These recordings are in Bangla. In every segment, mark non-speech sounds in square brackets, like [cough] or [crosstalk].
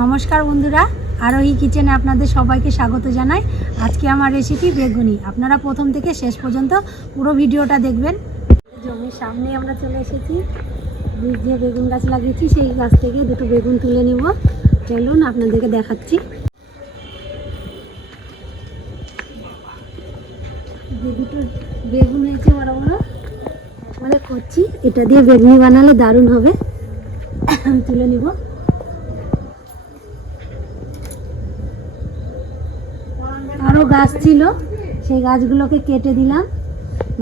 নমস্কার বন্ধুরা, আরোহী কিচেনে আপনাদের সবাইকে স্বাগত জানাই। আজকে আমার রেসিপি বেগুনি। আপনারা প্রথম থেকে শেষ পর্যন্ত পুরো ভিডিওটা দেখবেন। জমির সামনে আমরা চলে এসেছি। বীজ যে বেগুন গাছ লাগিয়েছি, সেই গাছ থেকে দুটো বেগুন তুলে নিব। চলুন আপনাদেরকে দেখাচ্ছি। যে দুটো বেগুন হয়েছে বড় বড় মানে করছি। এটা দিয়ে বেগুনি বানালে দারুণ হবে। [coughs] তুলে নিব। গাছ ছিল, সেই গাছগুলোকে কেটে দিলাম।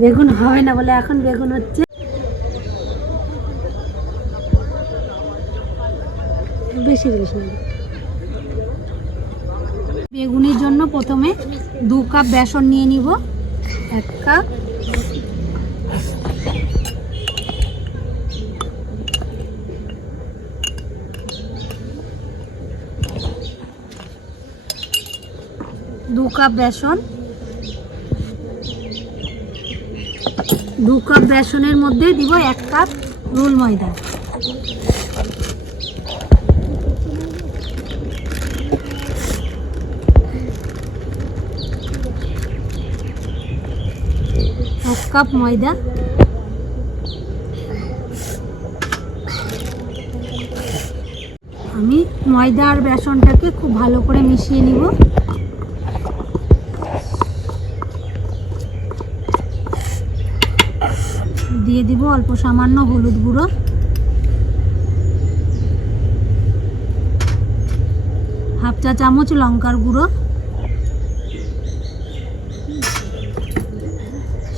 বেগুন হবে না বলে এখন বেগুন হচ্ছে। বেশি বেগুনের বেগুনির জন্য প্রথমে দু কাপ বেসন নিয়ে নিব। এক কাপ দু কাপ বেসন। দু কাপ বেসনের মধ্যে দিব এক কাপ রোল ময়দা। এক কাপ ময়দা। আমি ময়দা আর বেসনটাকে খুব ভালো করে মিশিয়ে নিব। দিয়ে দিব অল্প সামান্য হলুদ গুঁড়ো। হাফ চা চামচ লঙ্কার গুঁড়ো।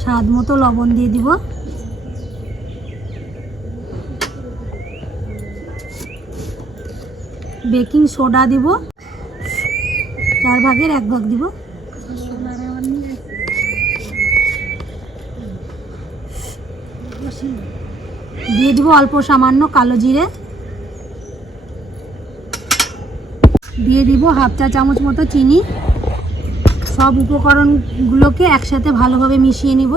স্বাদ মতো লবণ দিয়ে দিব। বেকিং সোডা দিব। চার ভাগের এক ভাগ দিব। দিয়ে দিব অল্প সামান্য কালো জিরে। দিয়ে দিব হাফ চা চামচ মতো চিনি। সব উপকরণগুলোকে একসাথে ভালোভাবে মিশিয়ে নিব।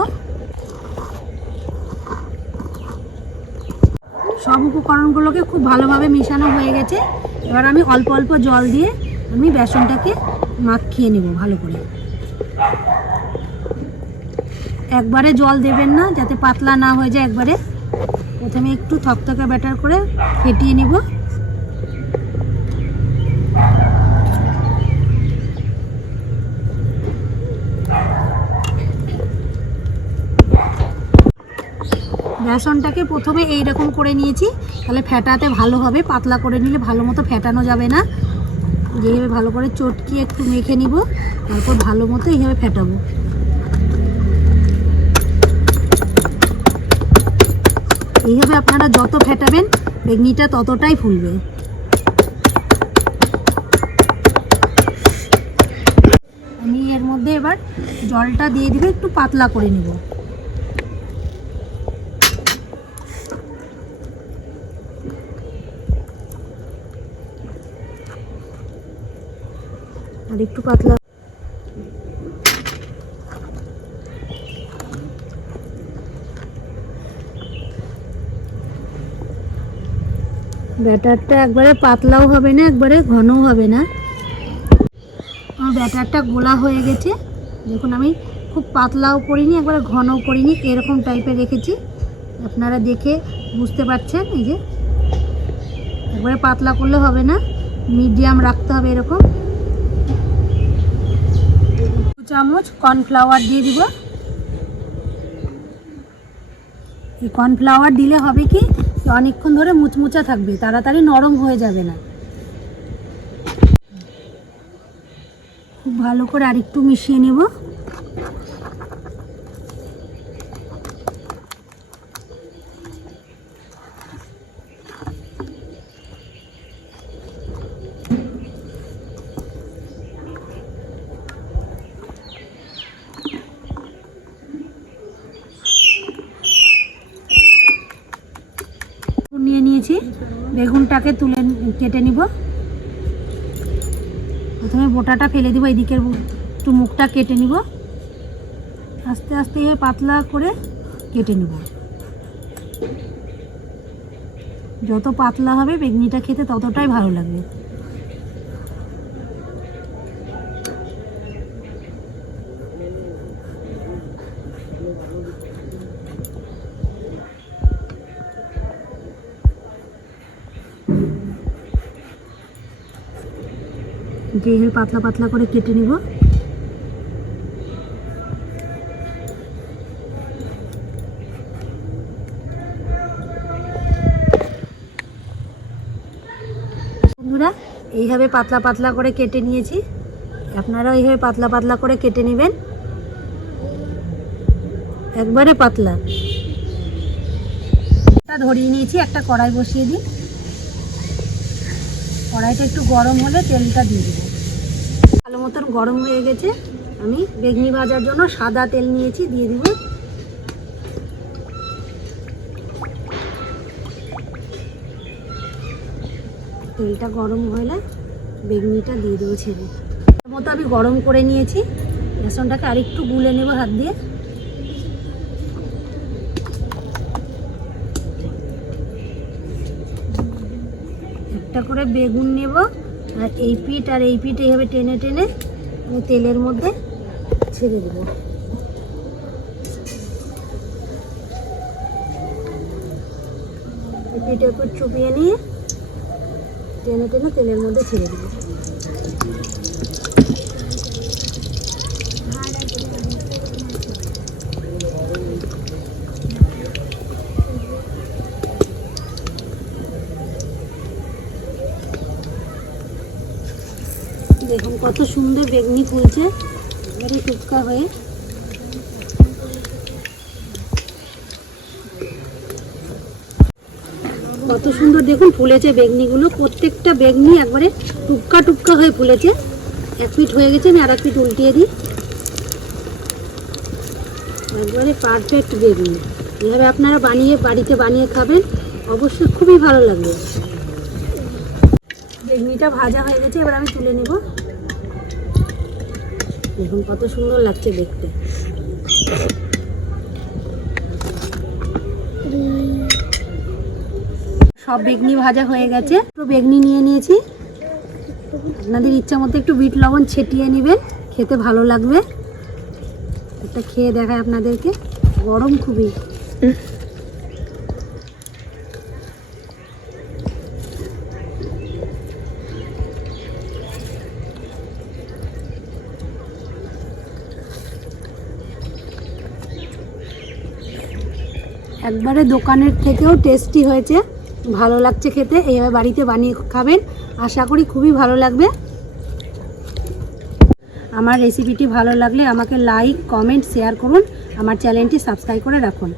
সব উপকরণগুলোকে খুব ভালোভাবে মিশানো হয়ে গেছে। এবার আমি অল্প অল্প জল দিয়ে আমি বেসনটাকে মাখিয়ে নেব ভালো করে। একবারে জল দেবেন না, যাতে পাতলা না হয়ে যায় একবারে। প্রথমে একটু থকথকে ব্যাটার করে ফেটিয়ে নেব। বেসনটাকে প্রথমে এই রকম করে নিয়েছি, তাহলে ফেটাতে ভালো হবে। পাতলা করে নিলে ভালো মতো ফেটানো যাবে না। যেভাবে ভালো করে চটকিয়ে একটু মেখে নিব, তারপর ভালো মতো এইভাবে ফেটাবো। এইভাবে আপনারা যত ফেটাবেন, বেগনিটা ততটাই ফুলবে। আমি এর মধ্যে এবার জলটা দিয়ে দিব একটু পাতলা করে নিব। আর একটু পাতলা ব্যাটারটা একবারে পাতলাও হবে না, একবারে ঘনও হবে না। আমার ব্যাটারটা গোলা হয়ে গেছে। দেখুন, আমি খুব পাতলাও করিনি, একবারে ঘনও করিনি, এরকম টাইপের রেখেছি। আপনারা দেখে বুঝতে পারছেন, এই যে একবারে পাতলা করলে হবে না মিডিয়াম রাখতে হবে এরকম। চামচ কর্নফ্লাওয়ার দিয়ে দিব। এই কর্নফ্লাওয়ার দিলে হবে কি অনেকক্ষণ ধরে মুচমুচা থাকবে, তাড়াতাড়ি নরম হয়ে যাবে না। খুব ভালো করে আরেকটু মিশিয়ে নেব নিয়ে নিয়েছি বেগুনটাকে তুলে কেটে নিব। প্রথমে বোটাটা ফেলে দিব, এদিকের একটু মুখটা কেটে নিব। আস্তে আস্তে এভাবে পাতলা করে কেটে নেব। যত পাতলা হবে, বেগনিটা খেতে ততটাই ভালো লাগবে। এইভাবে পাতলা পাতলা করে কেটে নিব। বন্ধুরা, এইভাবে পাতলা পাতলা করে কেটে নিয়েছি। আপনারাও এইভাবে পাতলা পাতলা করে কেটে নেবেন। একবারে পাতলা। ধরিয়ে নিয়েছি, একটা কড়াই বসিয়ে দিই। কড়াইটা একটু গরম হলে তেলটা দিয়ে দেবো। ভালো মতন গরম হয়ে গেছে। আমি বেগনি ভাজার জন্য সাদা তেল নিয়েছি, দিয়ে দিব। তেলটা গরম হলে বেগনিটা দিয়ে দেবো ছেড়ে মতো আমি গরম করে নিয়েছি। বেসনটাকে আরেকটু গুলে নেব হাত দিয়ে। একটা করে বেগুন নেব। আর এই পিঠ আর এই পিঠ এইভাবে টেনে টেনে আমি তেলের মধ্যে ছেড়ে দেবো। পিঠে একটু চুপিয়ে নিয়ে টেনে টেনে তেলের মধ্যে ছেড়ে দেবো। দেখুন, কত সুন্দর বেগনি ফুলছে। এবারে টুককা হয়ে। কত সুন্দর দেখুন ফুলেছে বেগনিগুলো। প্রত্যেকটা বেগনি একবারে টুককা টুককা হয়ে ফুলেছে। এক পিঠ হয়ে গেছে, আমি আর এক পিঠ উল্টিয়ে দিই। একবারে পারফেক্ট বেগনি। এভাবে আপনারা বানিয়ে বাড়িতে বানিয়ে খাবেন, অবশ্যই খুবই ভালো লাগবে। বেগনিটা ভাজা হয়ে গেছে, এবার আমি তুলে নেব। দেখুন, কত সুন্দর লাগছে দেখতে। সব বেগনি ভাজা হয়ে গেছে। একটু বেগনি নিয়ে নিয়েছি। আপনাদের ইচ্ছা মতো একটু বিট লবণ ছেটিয়ে নেবেন, খেতে ভালো লাগবে। একটা খেয়ে দেখায় আপনাদেরকে। গরম খুবই। একবারে দোকানের থেকেও টেস্টি হয়েছে। ভালো লাগছে খেতে, এইভাবে বাড়িতে বানিয়ে খাবেন। আশা করি খুবই ভালো লাগবে। আমার রেসিপিটি ভালো লাগলে আমাকে লাইক কমেন্ট শেয়ার করুন। আমার চ্যানেলটি সাবস্ক্রাইব করে রাখুন।